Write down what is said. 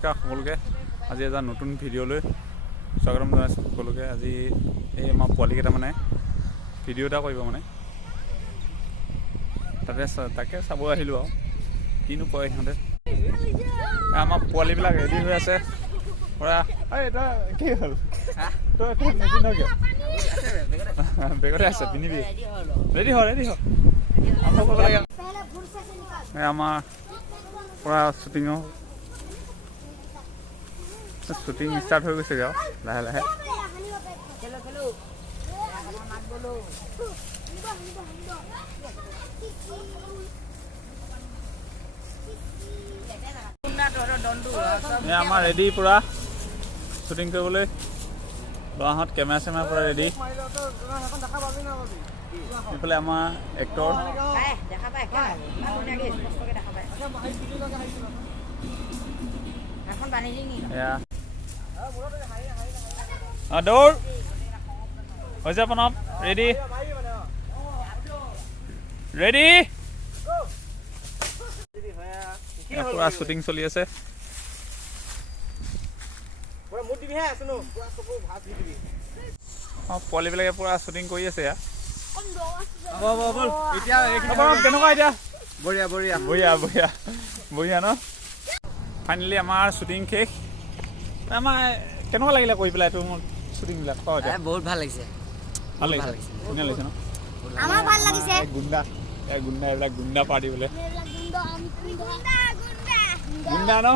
নমস্কাৰ সকলোকে আজি এটা নতুন ভিডিঅ'লৈ স্বাগতম জনাইছোঁ সকলোকে আজি এই আমাৰ পোৱালিকেইটা মানে ভিডিঅ' এটা কৰিব মানে তাকে চাব আহিলোঁ আৰু কিনো কয় সিহঁতে আমাৰ পোৱালিবিলাক ৰেডি হৈ আছে পৰা এটা কি হ'ল তই একো নিপিন্ধ কিয় বেগতে আছে পিন্ধিবি ৰেডি হ আৰম্ভ কৰিব লাগে আমাৰ পৰা শ্বুটিং ষ্টাৰ্ট হৈ গৈছেগৈ আৰু লাহে লাহে আমাৰ ৰেডি পূৰা শ্বুটিং কৰিবলৈ ল'ৰাহঁত কেমেৰা চেমেৰা পূৰা ৰেডি এইফালে আমাৰ এক্টৰ দৌৰ হৈছে প্ৰণৱ ৰেডি পুৰা শ্বুটিং চলি আছে পোৱালিবিলাকে পুৰা শ্বুটিং কৰি আছে কেনেকুৱা এতিয়া বঢ়িয়া ন ফাইনেলি আমাৰ শ্বুটিং শেষ আমাৰ কেনেকুৱা লাগিলে কৰি পেলাই এইটো মোৰ শ্বুটিংবিলাক বহুত ভাল লাগিছে ধুনীয়া লাগিছে ন গুণ্ডা এইবিলাক গুণ্ডা পাৰ্টি বোলে গুণ্ডা ন